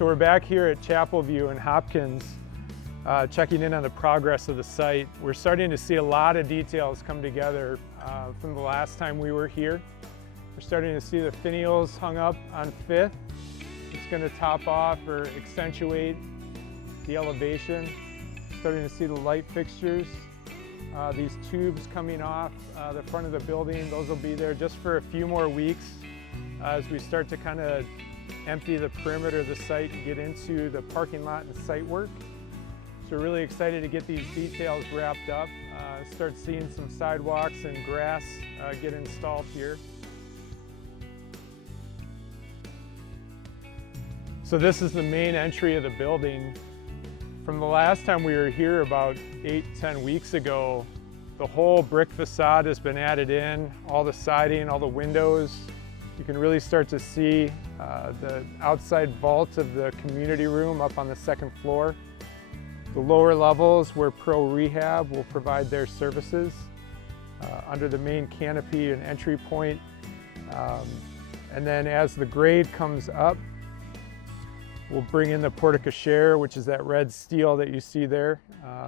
So we're back here at Chapel View in Hopkins, checking in on the progress of the site. We're starting to see a lot of details come together from the last time we were here. We're starting to see the finials hung up on 5th. It's going to top off or accentuate the elevation. Starting to see the light fixtures. These tubes coming off the front of the building, those will be there just for a few more weeks as we start to kind of empty the perimeter of the site and get into the parking lot and site work. So we're really excited to get these details wrapped up, start seeing some sidewalks and grass get installed here. So this is the main entry of the building. From the last time we were here about 8-10 weeks ago, the whole brick facade has been added in, all the siding, all the windows. You can really start to see the outside vault of the community room up on the 2nd floor. The lower levels where Pro Rehab will provide their services under the main canopy and entry point. And then as the grade comes up, we'll bring in the porte-cochere, which is that red steel that you see there,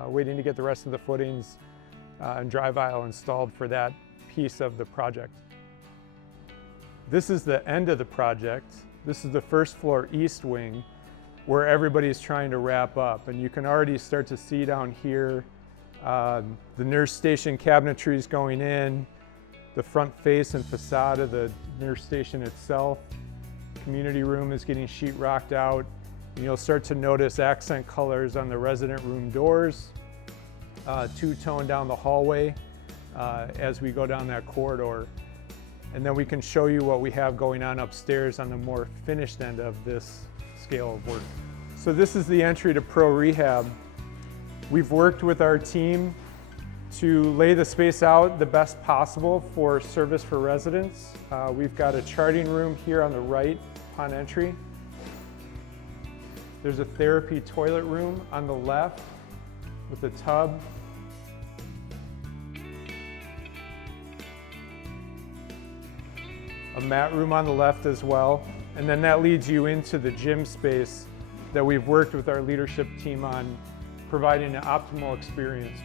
waiting to get the rest of the footings and drive aisle installed for that piece of the project. This is the end of the project. This is the 1st floor east wing where everybody's trying to wrap up. And you can already start to see down here the nurse station cabinetry is going in, the front face and facade of the nurse station itself. Community room is getting sheetrocked out. And you'll start to notice accent colors on the resident room doors, two-tone down the hallway as we go down that corridor. And then we can show you what we have going on upstairs on the more finished end of this scale of work. So this is the entry to Pro Rehab. We've worked with our team to lay the space out the best possible for service for residents. We've got a charting room here on the right upon entry. There's a therapy toilet room on the left with a tub. A mat room on the left as well. And then that leads you into the gym space that we've worked with our leadership team on providing an optimal experience.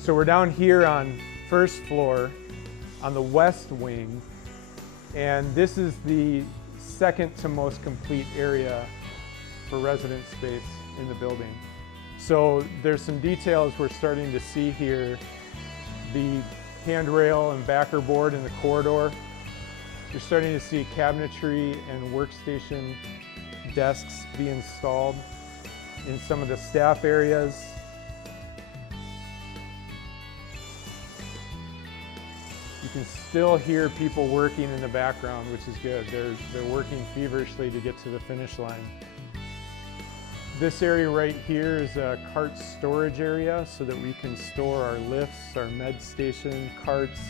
So we're down here on 1st floor on the west wing, and this is the second to most complete area for resident space in the building. So there's some details we're starting to see here. The handrail and backer board in the corridor. You're starting to see cabinetry and workstation desks be installed in some of the staff areas. You can still hear people working in the background, which is good. They're working feverishly to get to the finish line. This area right here is a cart storage area so that we can store our lifts, our med station carts.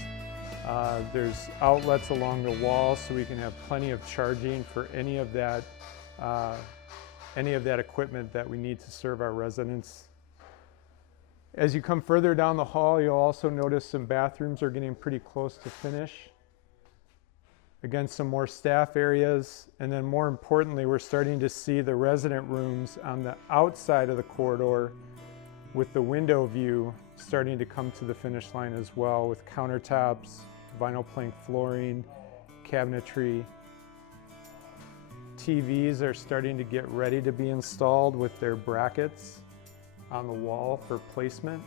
There's outlets along the wall so we can have plenty of charging for any of that equipment that we need to serve our residents. As you come further down the hall, you'll also notice some bathrooms are getting pretty close to finish. Again, some more staff areas, and then more importantly, we're starting to see the resident rooms on the outside of the corridor with the window view starting to come to the finish line as well, with countertops, vinyl plank flooring, cabinetry. TVs are starting to get ready to be installed with their brackets on the wall for placement.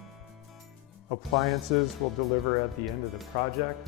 Appliances will deliver at the end of the project.